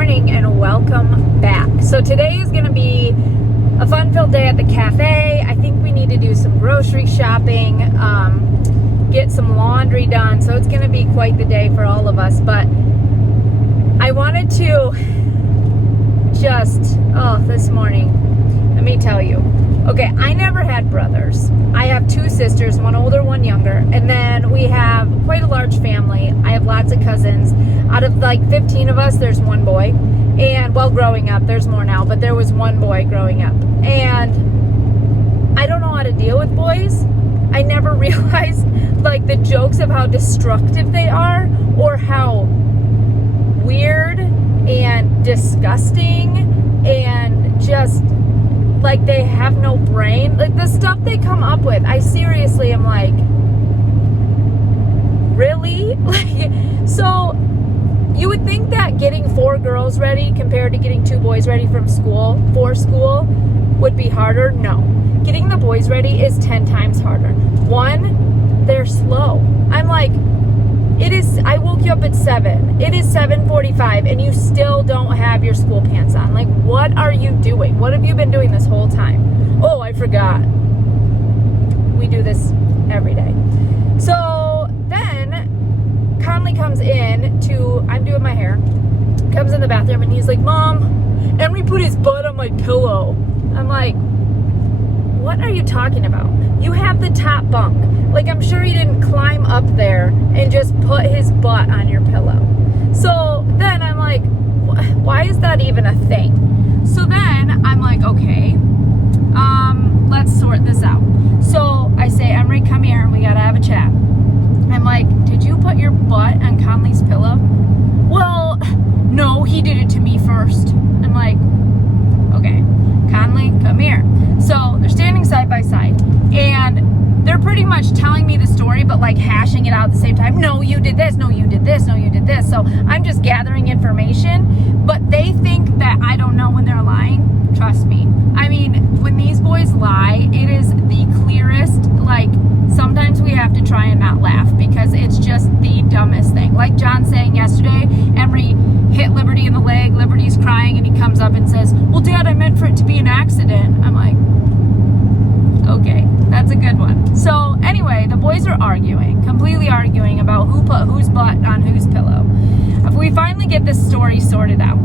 morning and welcome back. So today is going to be a fun-filled day at the cafe. I think we need to do some grocery shopping, get some laundry done. So it's going to be quite the day for all of us. But I wanted to this morning, let me tell you. Okay, I never had brothers. I have two sisters, one older, one younger. And then we have quite a large family. I have lots of cousins. Out of like 15 of us, there's one boy. And, well, growing up, there's more now, but there was one boy growing up. And I don't know how to deal with boys. I never realized, like, the jokes of how destructive they are or how weird and disgusting and just, like, they have no brain. Like, the stuff they come up with, I seriously am like, really? Like, so you would think that getting 4 girls ready compared to getting 2 boys ready for school would be harder. No. Getting the boys ready is 10 times harder. One, they're slow. I'm like, I woke you up at 7. It is 7:45 and you still don't have your school pants on. Like, what are you doing? What have you been doing this whole time? Oh, I forgot. We do this every day. So then Conley comes in I'm doing my hair, comes in the bathroom and he's like, Mom, Emery put his butt on my pillow. I'm like, what are you talking about? You have the top bunk. Like, I'm sure he didn't climb up there and just put his butt on your pillow. So then I'm like, why is that even a thing? So then I'm like, okay, let's sort this out. So I say, Emery, come here, we gotta have a chat. I'm like, did you put your butt on Conley's pillow? Well, no, he did it to me first. I'm like, okay, Conley, come here. So they're standing side by side and they're pretty much telling me the story, but like hashing it out at the same time. No, you did this. No, you did this. No, you did this. So I'm just gathering information, but they think that I don't know when they're lying. Trust me. I mean, when these boys lie, it is the clearest, like, sometimes we have to try and not laugh because it's just the dumbest thing. Like John saying yesterday, Emery hit Liberty in the leg, Liberty's crying, and he comes up and says, well, Dad, I meant for it to be an accident. I'm like, okay, that's a good one. So anyway, the boys are completely arguing about who put whose butt on whose pillow. We finally get this story sorted out.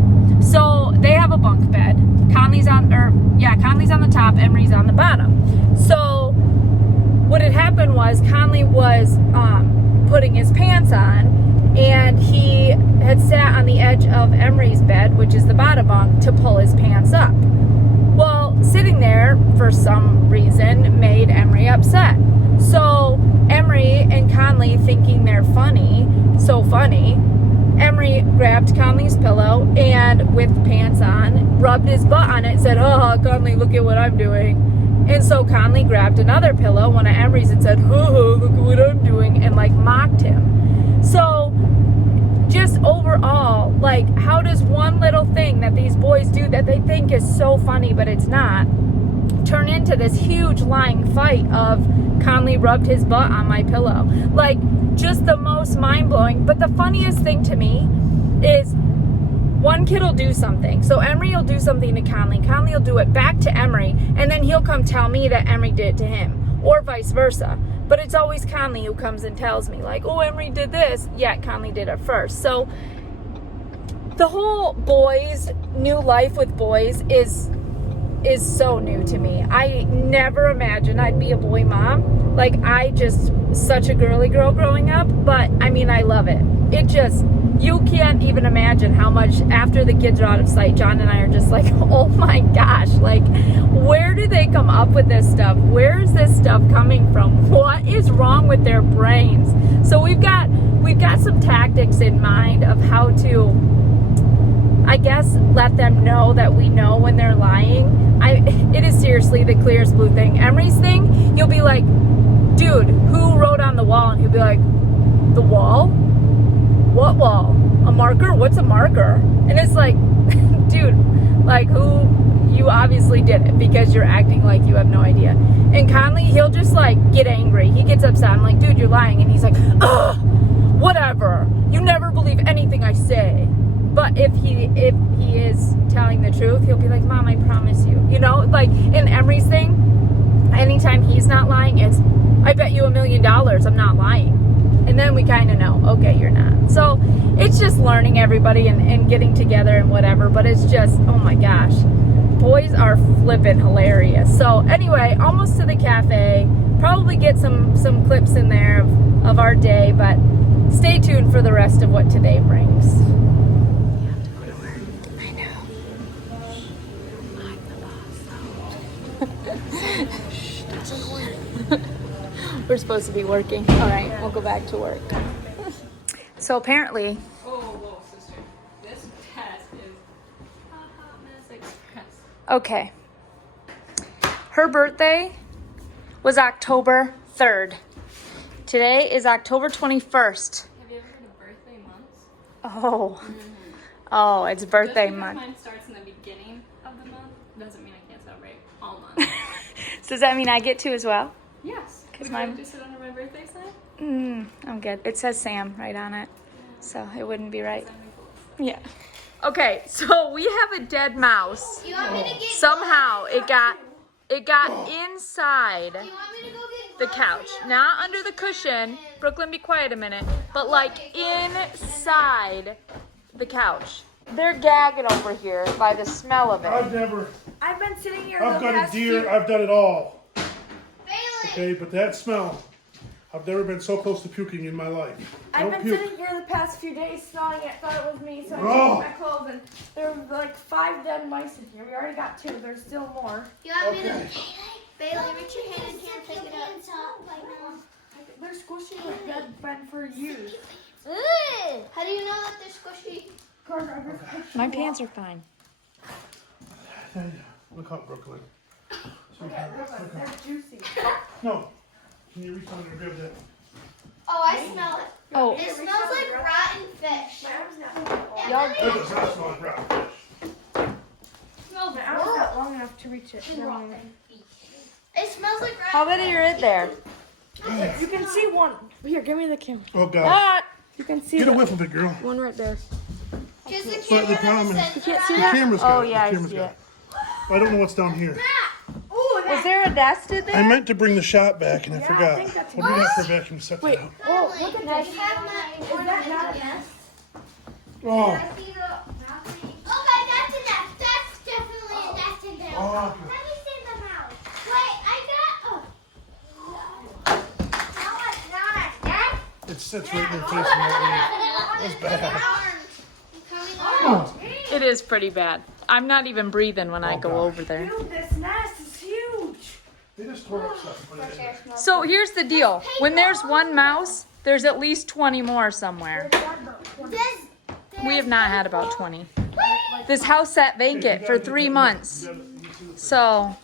So they have a bunk bed. Conley's on the top, Emery's on the bottom. So what had happened was Conley was putting his pants on, and he had sat on the edge of Emery's bed, which is the bottom bunk, to pull his pants up. Well, sitting there for some reason made Emery upset. So Emery and Conley, thinking they're so funny, Emery grabbed Conley's pillow and, with pants on, rubbed his butt on it and said, oh, Conley, look at what I'm doing. And so Conley grabbed another pillow, one of Emery's, and said, oh, look at what I'm doing, and like mocked him. So just overall, like, how does one little thing that these boys do that they think is so funny but it's not turn into this huge lying fight of Conley rubbed his butt on my pillow? Like, just the most mind-blowing. But the funniest thing to me is one kid will do something. So Emery will do something to Conley. Conley will do it back to Emery, and then he'll come tell me that Emery did it to him, or vice versa. But it's always Conley who comes and tells me, like, oh, Emery did this. Yeah, Conley did it first. So the whole new life with boys is so new to me. I never imagined I'd be a boy mom. Like, such a girly girl growing up, but I mean, I love it. You can't even imagine how much, after the kids are out of sight, John and I are just like, oh my gosh, like, where do they come up with this stuff? Where is this stuff coming from? What is wrong with their brains? So we've got some tactics in mind of how to, I guess, let them know that we know when they're lying. It is seriously the clearest blue thing. Emery's thing, you'll be like, dude, who wrote on the wall? And he'll be like, the wall? What wall? A marker? What's a marker? And it's like, dude, like, you obviously did it because you're acting like you have no idea. And Conley, he'll just like get angry. He gets upset. I'm like, dude, you're lying. And he's like, ugh, whatever. You never believe anything I say. But But if he is telling the truth, he'll be like, Mom, I promise you. You know, like in Emery's thing, anytime he's not lying, it's, I bet you $1 million I'm not lying. And then we kind of know, okay, you're not. So it's just learning everybody and getting together and whatever. But it's just, oh my gosh, boys are flipping hilarious. So anyway, almost to the cafe. Probably get some clips in there of our day, but stay tuned for the rest of what today brings. I know. I'm the boss. Shh, doesn't work. We're supposed to be working. All right, we'll go back to work. So apparently. Whoa, sister. This test is a hot mess express. Okay. Her birthday was October 3rd. Today is October 21st. Have you ever heard of birthday months? Oh. Oh, it's birthday Just because month. mine starts in the beginning of the month doesn't mean I can't celebrate all month. So does that mean I get to as well? Yes. Would you mine- like to sit under my birthday sign? I'm good. It says Sam right on it. So it wouldn't be right. That'd be cool. Yeah. Okay, so we have a dead mouse. You want me to get Somehow it got inside You want me to go get the couch. Not under the cushion. Brooklyn, be quiet a minute. But like inside the couch. They're gagging over here by the smell of it. I've been sitting here. I've got a deer, I've done it all. Bailey? Okay, but that smell, I've never been so close to puking in my life. I've Don't been puke. sitting here the past few days smelling it, thought it was me, so I Oh. changed my clothes, and there were like 5 dead mice in here. We already got 2. There's still more. You want me to Okay. Bailey, reach your hand in here and pick it up. They're squishy like they've been for years. How do you know that they're squishy? My pants are fine. Look up, Brooklyn. They're juicy. No. Can you reach under and grab that? Oh, I smell it. Oh, It smells like rotten fish. My arm's not. y'all. That does not smell like rotten fish. My arm's not long enough to reach it. It smells like rotten How many are in there? You can see one. Here, give me the camera. Oh, God. Ah! You can see Get a the whiff of it, girl. one right there. Just the But the camera problem that is- says see The that? camera's got Oh, it. yeah, I The camera's see got it. I don't know what's down here. Was there a nest in I there? meant to bring the shot back and I Yeah, I forgot. think that's- What do you got for a vacuum suck Wait. that out? Oh, look at that. You have my ornament, yes? Oh. I see the balcony. Okay, that's a nest. That's definitely a nest in there. Oh. Let me see the mouse. Wait, I got. Oh. No, it's not. Yes. It sits right in your face and that That's bad. Coming on. It is pretty bad. I'm not even breathing when I Oh, go gosh. over there. Dude, this nest is huge. They just tore up stuff and put it in there. So here's the deal. When there's one mouse, there's at least 20 more somewhere. We have not had about 20. This house sat vacant for 3 months. So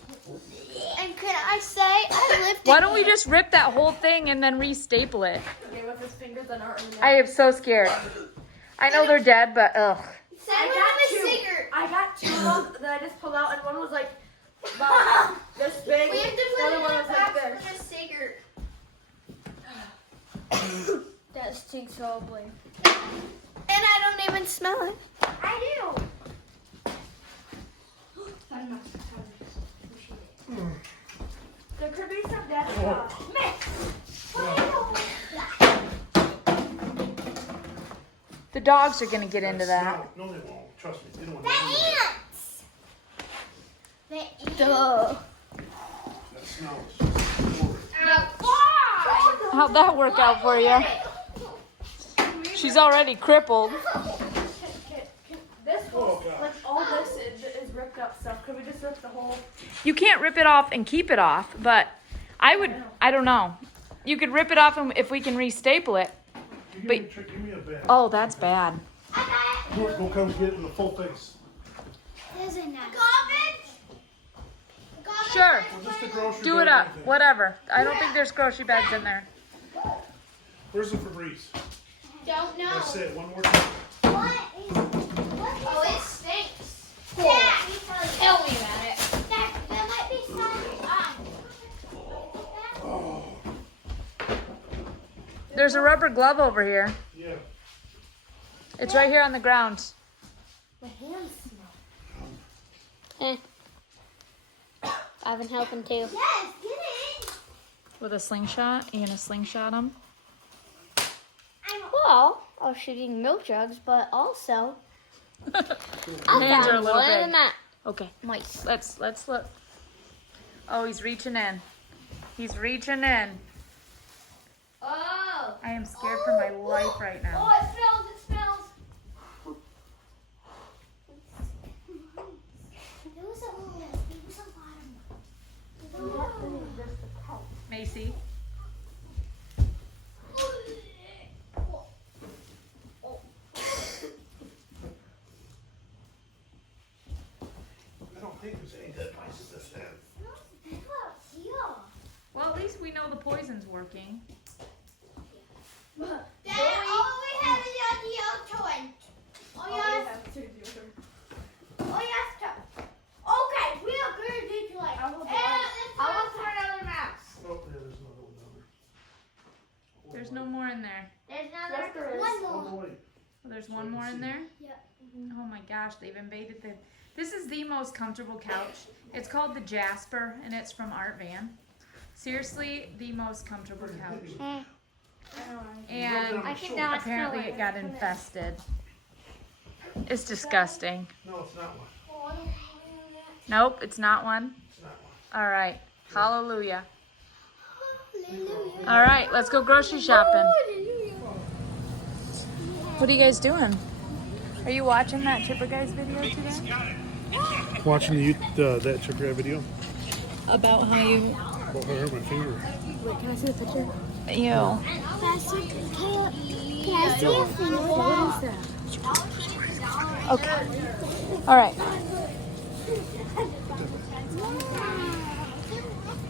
And can I say I lived why in don't we here. just rip that whole thing and then re-staple it? Okay, with his fingers and our I am so scared. I know they're dead, but ugh. Send I one got of 2. the cigarette. I got 2 of them that I just pulled out, and one was like about this big. We have to The put other it one in was a like box this. for the cigarette. That stinks horribly. And I don't even smell it. I do. There could be some dead The dogs are gonna get into that. No, they won't. Trust me. They don't want The to do that. ants. The ants. That smell is just horrid. How'd that work out for you? She's already crippled. This whole, Oh, God. like all this is ripped up stuff. Could we just rip the whole? You can't rip it off and keep it off, but I don't know. You could rip it off and if we can re-staple it. You But- give me a bag. Oh, that's bad. Go come get it in the full face. There's a nest. Garbage. Garbage. Sure. Well, just the grocery Do it bag, up. anything. Whatever. I don't think there's grocery bags in there. Where's the Febreze? Don't know. That's it. One more time. Oh, it stinks. Dad, tell me about it. Dad, there might be some. There's a rubber glove over here. Yeah. It's right here on the ground. My hands smell. I've been helping too. Yes, get it. With a slingshot? You gonna slingshot them? Well, I was shooting milk jugs, but also I Hands are a found little one of big. the Okay, mice. let's look. Oh, he's reaching in. He's reaching in. Oh. I am scared for my life right now. Oh, it smells. It smells. There was a lot of them. Macy. I don't think there's any dead mice in this den. Well, at least we know the poison's working. Dad, all we have is the deodorant. Oh, yes. Oh, yes. Okay, we are going to do like. I'll look for another mouse. Oh, yeah, there's another one down there. There's no more in there. There's another Yes, there is. one Oh, more. no, wait. There's one more in there? Yeah. Oh my gosh, they've invaded the... This is the most comfortable couch. It's called the Jasper, and it's from Art Van. Seriously, the most comfortable couch. And I think now it's apparently it got infested. It's disgusting. No, it's not one. Nope, it's not one. It's not one. All right. Hallelujah. All right, let's go grocery shopping. What are you guys doing? Are you watching that Chipper Guys video today? Watching that Chipper video. About how you... Oh, I hurt my finger. Wait, can I see the picture? Ew. Can I see your finger? What is that? Okay. All right.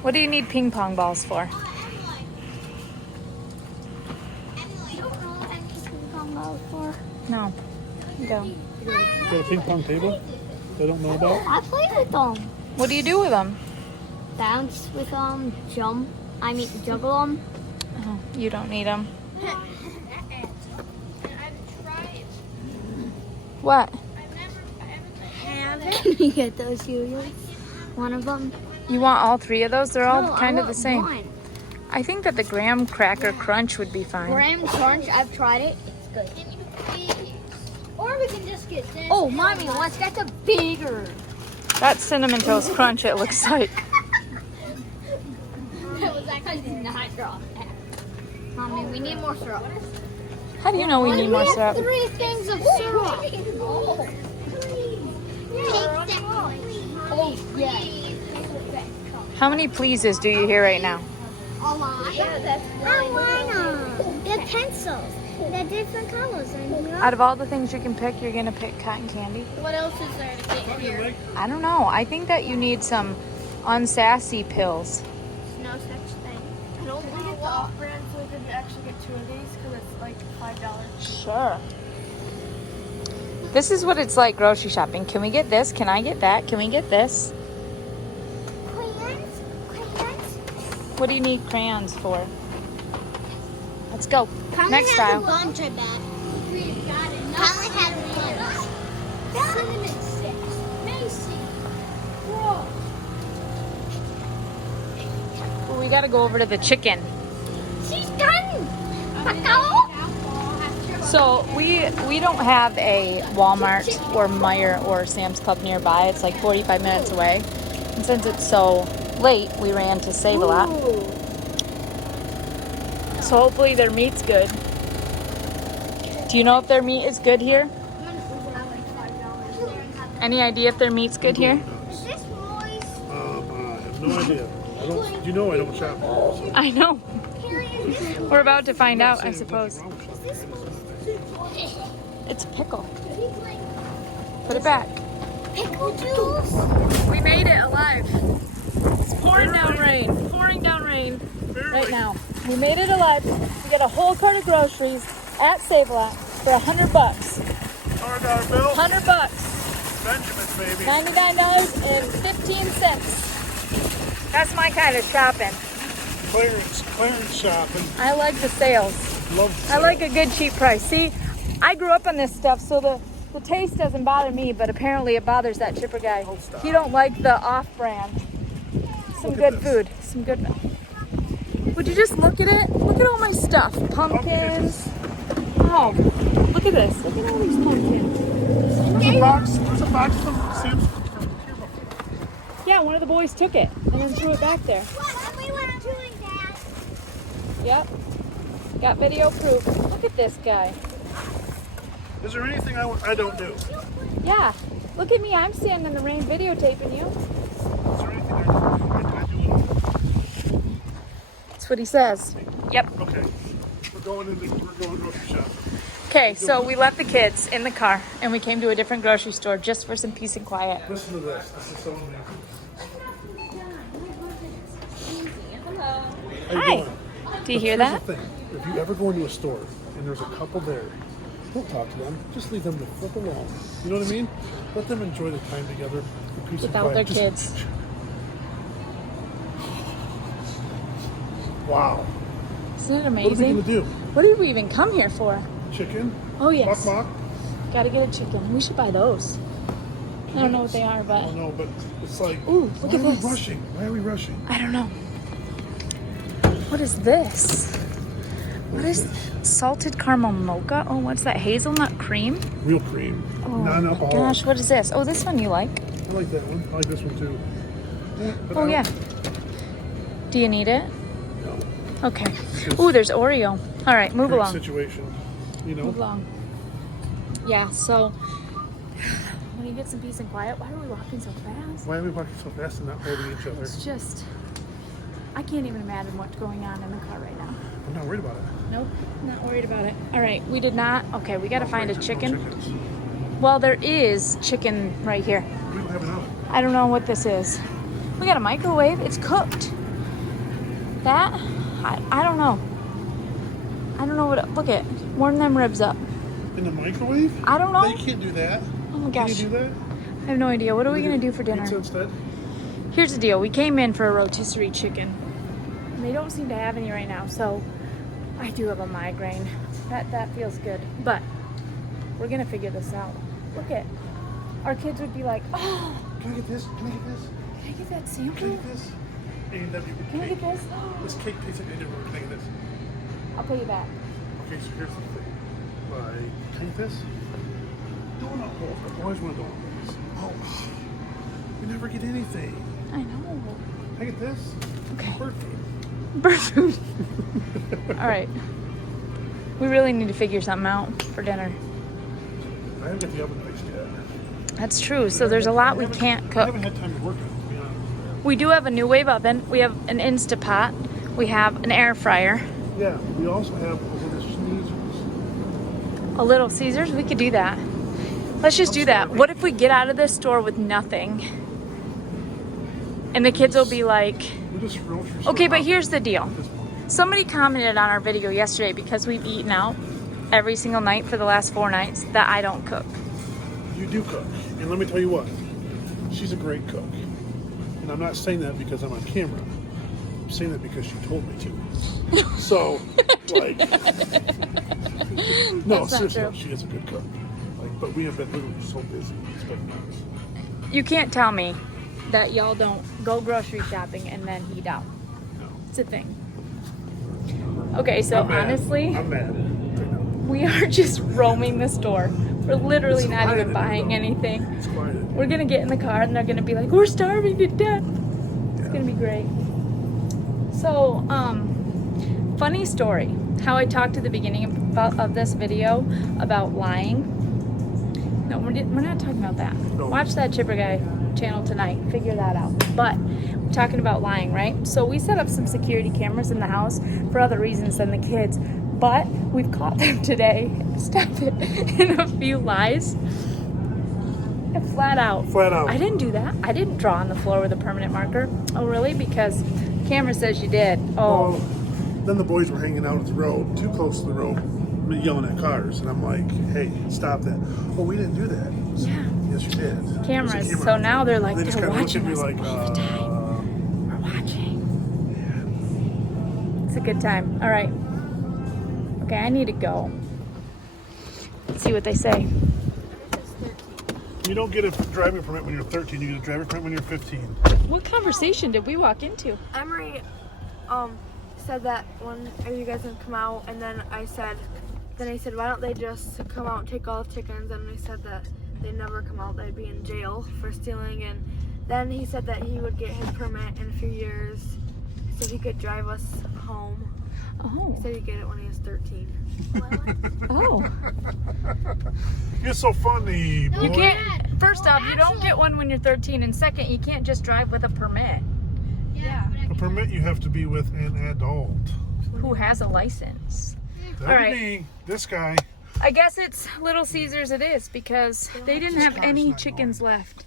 What do you need ping pong balls for? No. Go. Got a ping pong table? They don't know about? I play with them. What do you do with them? Bounce with them, juggle them. Oh, you don't need them. What? Can you get those, Julia? One of them? You want all three of those? They're all No, kind I of the want same. one. I think that the graham cracker crunch would be fine. Graham Crunch, I've tried it. It's good. Or we can just get this. Oh, mommy, let's get the bigger. That's cinnamon toast crunch, it looks like. That was actually not drop. Mommy, we need more syrup. How do you know we need more syrup? 3 things of syrup. Oh, yeah. How many pleases do you hear right now? A lot. Yeah, that's right. They're pencils. They're different colors. Out of all the things you can pick, you're gonna pick cotton candy? What else is there to get here? I don't know. I think that you need some unsassy pills. No such thing. Don't we get the off-brand so we could actually get 2 of these because it's like $5. Sure. This is what it's like grocery shopping. Can we get this? Can I get that? Can we get this? Crayons? What do you need crayons for? Let's go. Next aisle. Laundry bag. We got it. Conley has ones. Cinnamon sticks. Macy. Whoa. Well, we gotta go over to the chicken. She's done. Bucko. So we don't have a Walmart or Meijer or Sam's Club nearby. It's like 45 minutes away. And since it's so late, we ran to Save-A-Lot. So hopefully their meat's good. Do you know if their meat is good here? Any idea if their meat's good here? Is this Roy's? I have no idea. You know I don't shop. I know. We're about to find out, I suppose. It's a pickle. Put it back. Pickle juice? We made it alive. It's pouring down rain. Pouring down rain right now. We made it alive. We got a whole cart of groceries at Save-A-Lot for $100. $100 bill. $100. Benjamin's, baby. $99.15. That's my kind of shopping. Clearance shopping. I like the sales. Love I like a good cheap price. See, I grew up on this stuff, so The taste doesn't bother me, but apparently it bothers that chipper guy. Oh, stop. He don't like the off-brand. Some Look at good this. food. Some good. Would you just look at it? Look at all my stuff. Pumpkins. Oh, look at this. Look at all these pumpkins. There's a box from Sam's. Yeah, one of the boys took it and then threw it back there. What? We went doing that. Yep. Got video proof. Look at this guy. Is there anything I don't do? Is Yeah. Look at me. I'm standing in the rain videotaping you. there anything I don't do? I do it all. That's what he says. Yep. Okay. We're going grocery shopping. Okay, so we left the kids in the car and we came to a different grocery store just for some peace and quiet. Listen to this. This is so amazing. Hello. How you Hi. doing? Do you hear Here's that? the thing. If you ever go into a store and there's a couple there, don't talk to them. Just leave them to flip alone. You know what I mean? Let them enjoy the time together. The peace and Without quiet. their Just- kids. Wow. Isn't it What are we amazing? gonna do? What did we even come here for? Chicken? Oh, yes. Bok bok? Gotta get a chicken. We should buy those. I don't know what they are, I but don't know, but it's like, Ooh, look why at are we this. rushing? Why are we rushing? I don't know. What is this? What is salted caramel mocha? Oh, what's that? Hazelnut cream? Real cream. Oh my Non-alcoholic. gosh, what is this? Oh, this one you like? I like that one. I like this one too. But Oh, I yeah. don't- Do you need it? No. Okay. Ooh, there's Oreo. All right, move Great along. situation. You know? Move along. Yeah, so when you get some peace and quiet, why are we walking so fast? Why are we walking so fast and not holding each other? It's just, I can't even imagine what's going on in the car right now. I'm not worried about it. Nope, not worried about it. All right, we did not. Okay, we got to find a No chicken. chickens. Well, there is chicken right here. We don't have enough. I don't know what this is. We got a microwave. It's cooked. That, I don't know. I don't know what. Look at, warm them ribs up. In the microwave? I don't know. No, you can't do that. Oh my Can gosh, you do that? I have no idea. What are we gonna do for dinner? Pizza instead? Here's the deal. We came in for a rotisserie chicken. And they don't seem to have any right now, so I do have a migraine. That feels good. But we're gonna figure this out. Look at, our kids would be like, oh, Can I get this? Can I get this? can I get that Can I sample? get this? A&W Can I cake. get this? This cake tastes like A&W. Can I get this? I'll pay you back. Okay, so here's the thing. Like, can I get this? Donut hole. I've always wanted donut holes. Oh, we never get anything. I know. Can I get this? Okay. Bird food. Bird food. All right. We really need to figure something out for dinner. I haven't got the oven fixed yet. That's true. So there's a lot we can't I cook. haven't had time to work on it, to be honest. We do have a new wave oven. We have an Instapot. We have an air fryer. Yeah, we also have a little sneezers. A Little Caesars. We could do that. Let's just do that. What if we get out of this store with nothing? And the kids will be like, We just okay, but here's the deal. Somebody commented on our video yesterday because we've eaten out every single night for the last 4 nights that I don't cook. You do cook. And let me tell you what, she's a great cook. And I'm not saying that because I'm on camera. I'm saying that because she told me to. So, like, no, That's not seriously, true. she is a good cook. Like, but we have been literally so busy. It's been nuts. You can't tell me that y'all don't go grocery shopping and then eat out. No. It's a thing. Okay, so I'm mad. honestly, I'm mad. we are just roaming the store. We're literally It's not quiet even in buying there, though. anything. It's quiet. We're gonna get in the car and they're gonna be like, we're starving to death. It's gonna be great. So, funny story. How I talked at the beginning of this video about lying. No, we're not talking about that. No. Watch that Chipper Guy channel tonight. Figure that out. But we're talking about lying, right? So we set up some security cameras in the house for other reasons than the kids. But we've caught them today. Stop it. In a few lies. Flat out. Flat out. I didn't do that. I didn't draw on the floor with a permanent marker. Oh, really? Because camera says you did. Oh. Well, then the boys were hanging out at the road, too close to the road, yelling at cars. And I'm like, hey, stop that. Oh, we didn't do that. Yeah. Yes, you did. There's a Cameras. camera So out now there. they're like, They just they're kinda looked at watching me us like, all the time. We're watching. It's a good time. All right. Okay, I need to go. Let's see what they say. You don't get a driving permit when you're 13. You get a driving permit when you're 15. What conversation did we walk into? Emery said that when are you guys gonna come out, and then I said why don't they just come out and take all the chickens, and they said that they'd never come out, they'd be in jail for stealing, and then he said that he would get his permit in a few years so he could drive us home. Oh. He said he'd get it when he was 13. Oh. You're so funny, boy. You can't, first off, you don't get one when you're 13, and second, you can't just drive with a permit. Yeah. A permit you have to be with an adult. Who has a license? That All would right. be this guy. I guess it's Little Caesars it is, because they didn't have any chickens left.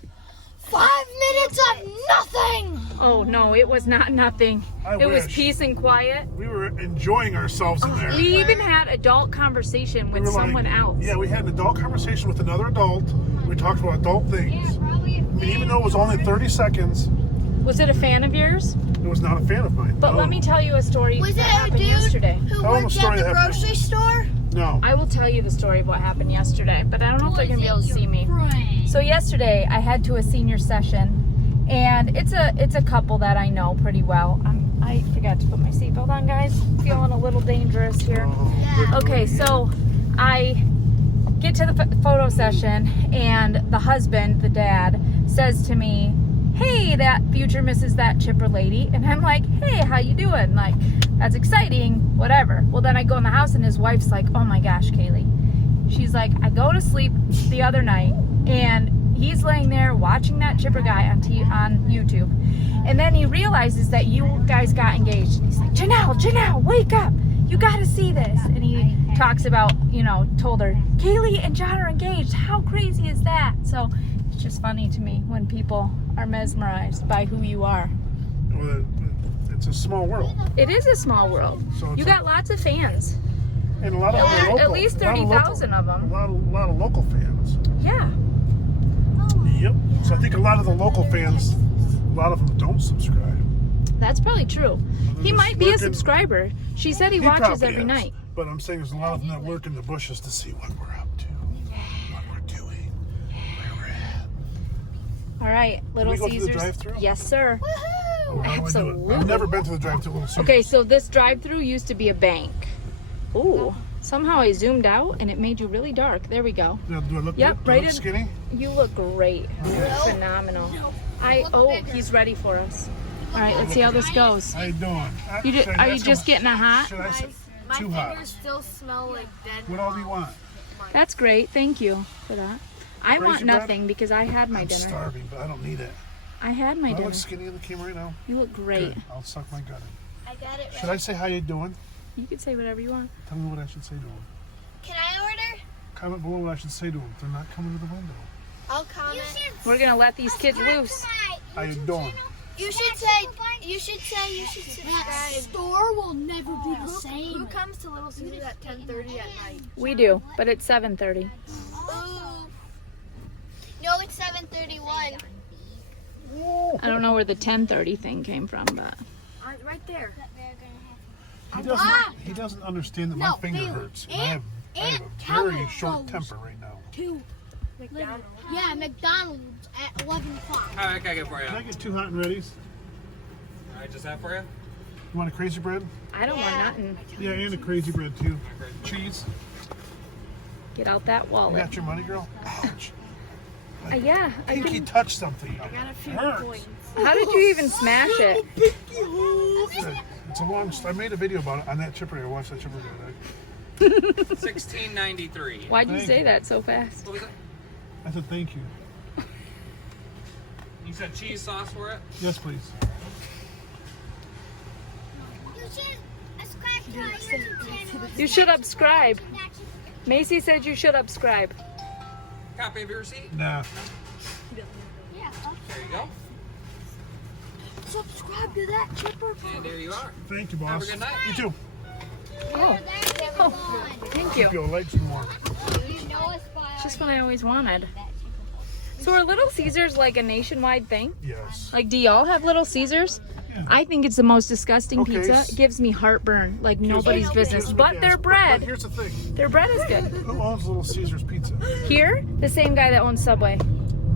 5 minutes of nothing. Oh no, it was not nothing. I It was wish. peace and quiet. We were enjoying ourselves in there. We even had adult conversation with We were someone else. Yeah, we had an adult conversation with another adult. We talked about adult things. I mean, even though it was only 30 seconds, Was it a fan of yours? it was not a fan of mine. But No. let me tell you a story Was that it a happened dude yesterday. who Tell him a worked story at the that happened. grocery store? No. I will tell you the story of what happened yesterday, but I don't know if they're gonna be able to see me. So yesterday I had to a senior session, and it's a couple that I know pretty well. I forgot to put my seatbelt on, guys. Feeling a little dangerous here. Yeah. Okay, so I get to the photo session, and the husband, the dad, says to me, "Hey, that future Mrs. That Chipper lady," and I'm like, "Hey, how you doing?" Like, that's exciting, whatever. Well, then I go in the house, and his wife's like, "Oh my gosh, Kaylee." She's like, "I go to sleep the other night, and he's laying there watching that Chipper guy on YouTube, and then he realizes that you guys got engaged, and he's like, Janelle, wake up, you gotta see this." And he talks about, told her, "Kaylee and John are engaged, how crazy is that?" So it's just funny to me when people are mesmerized by who you are. Well, it's a small world. It is a small world. So it's You got lots of fans. And a lot of them are local. At least A lot of local- 30,000 of them. A lot of local fans. Yeah. Yep. So I think a lot of the local fans, a lot of them don't subscribe. That's probably true. He just might be a lurking- subscriber. She said he watches probably every is. night. But I'm saying there's a lot of them that lurk in the bushes to see what we're up to, what we're doing, where we're at. All right, Little we go through the Caesars. drive-thru? Yes, sir. Oh, how do I do it? Absolutely. I've never been to the drive-thru Little Caesars. Okay, so this drive-through used to be a bank. Ooh, somehow I zoomed out and it made you really dark. There we go. Now, do I look, Yep, do I right look in- skinny? You look great. Phenomenal. He's ready for us. All right, let's see how this goes. How you doing? Are you just getting a hot? Should I say My too hot? fingers still smell like dead. What all do you want? That's great. Thank you for that. I Crazy want bread? nothing because I had my I'm dinner. starving, but I don't need it. I had my Do I dinner. look skinny in the camera right now? You look great. Good. I'll suck my gut in. I got it Should I say how you doing? You can say whatever you want. Tell me what I should say to them. Can I order? Comment below what I should say to them. They're not coming to the window. I'll comment. We're gonna let these kids loose. How you doing? You should say. That store will never be the same. Who comes to Little Caesars at 10:30 at night? We do, but it's 7:30. Ooh. No, it's 7:31. I don't know where the 10:30 thing came from, but Right there. He doesn't understand that my No, finger Bailey. hurts. And I have a tell very him short those. temper right now. McDonald's. Yeah, McDonald's at 11 o'clock. All right, what can I get for you? Can I get 2 hot and readies? All right, just that for you. You want a crazy bread? I don't want nothing. Yeah, and a crazy bread too. Cheese. Get out that You wallet. got your money, girl? Ouch. Yeah, I Pinky can. touched something. I got a few Hurts. coins. How did you even smash it? It's a long. I made a video about it on that chipper. I watched that chipper the other day. 1693. Why'd you Thank say you. that so fast? What was it? I said thank you. You said cheese sauce for it? Yes, please. You should subscribe to our YouTube channel. You should subscribe. Macy said you should subscribe. Copy of your receipt. Nah. Yeah, There you go. subscribe to that chipper. And there you are. Thank you, boss. Have a good night. You too. Oh, Oh. thank Keep you. your legs warm. You know us by It's just what I always wanted. So are Little Caesars like a nationwide thing? Yes. Like, do y'all have Little Caesars? Yeah. I think it's the most disgusting Okay, pizza. s- It gives me heartburn, like nobody's Here's business. what But it their is. But bread, here's the thing. their bread is good. Who owns Little Caesars Pizza? Here, the same guy that owns Subway.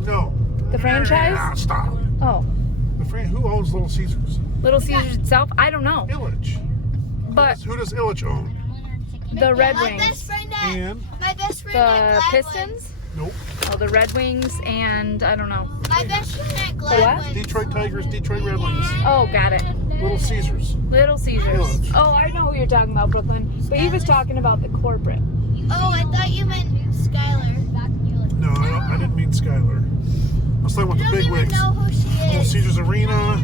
No. The franchise? Ah, stop. Oh, Who owns Little Caesars? Little Caesars itself? I don't know. Illich. But Who does Illich own? the Red My Wings. best friend at And my best friend The at Gladwin. Pistons? nope. Oh, the Red Wings and I don't know. My best friend at what? Gladwin. Detroit Tigers, Detroit Red Wings. Oh, got it. Little Caesars. Little Caesars. Illich. Oh, I know who you're talking about, Brooklyn. But he was talking about the corporate. Oh, I thought you meant Skylar. No, I didn't mean Skylar. I was talking about I the don't big even wigs. know who she Little is. Caesars Arena.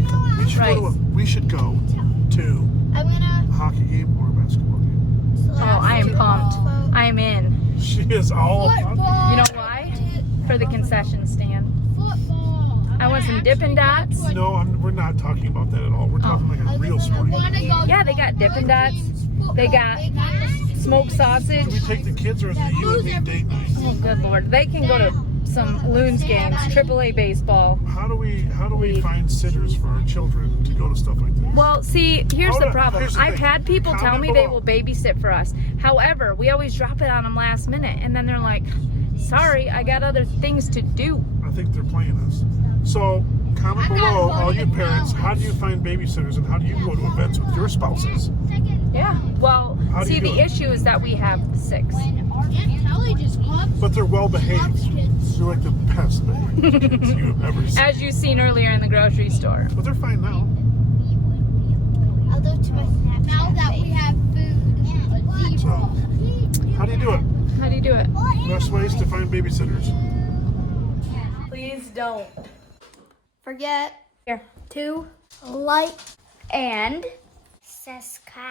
Right. We should go to I'm gonna. a hockey game or a basketball game. Oh, I am pumped. I am in. She is all Football. You know why? For the concession stand. Football. I want some Dippin' Dots. No, we're not talking about that at all. We're talking like a real sporting event. Yeah, they got Dippin' Dots. They got smoked sausage. Do we take the kids or is it you and me date night? Oh, good Lord. They can go to some Loons games, AAA baseball. How do we find sitters for our children to go to stuff like this? Well, see, here's the problem. Here's the I've thing. had people tell Comment me they below. will babysit for us. However, we always drop it on them last minute, and then they're like, sorry, I got other things to do. I think they're playing us. So comment below, all you parents, how do you find babysitters and how do you go to events with your spouses? Yeah. Well, How do see, you do the it? issue is that we have 6. Aunt Kelly just pops. But they're well behaved. They're like the best behaved kids you have ever seen. As you've seen earlier in the grocery store. But they're fine now. I'll go to my Snapchat. Now that we have food. So how do you do it? How do you do it? Best ways to find babysitters. Please don't. Forget Here. to like and subscribe.